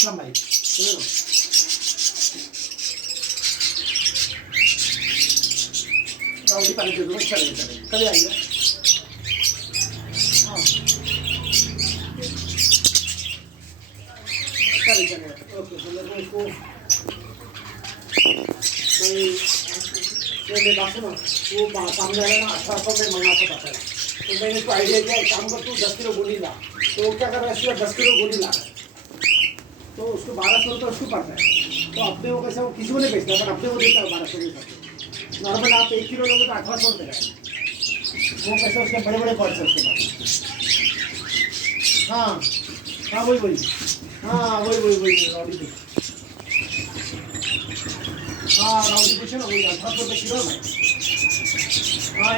असलम भाई सुनो ना। राउडी पानी दे दो, चलेगा चलेगा, कभी आइएगा। हाँ चलेगा ओके। तो मेरे को इसको भाई ये बात सुनो, वो सामने वाला ना 1800 में मंगाता था पहले, तो मैंने इसको आइडिया दिया, एक काम कर तू 10 किलो गोली ला। तो वो क्या कर रहा है, इसलिए 10 किलो गोली ला रहा है, तो उसको 1200 रुपये उसको पड़ता है। तो अपने वो कैसे, वो किसी को नहीं बेचता है, पर अपने को देता है 1200 रुपये। नॉर्मल आप 1 किलो लोगे तो 1800 रुपये का है। वो कैसे उसके बड़े बड़े बर्ड्स है उसके पास। हाँ हाँ वही हाँ वही राउडी भी। हाँ राउडी पूछे ना, वही 1800 रुपये किलो है। हाँ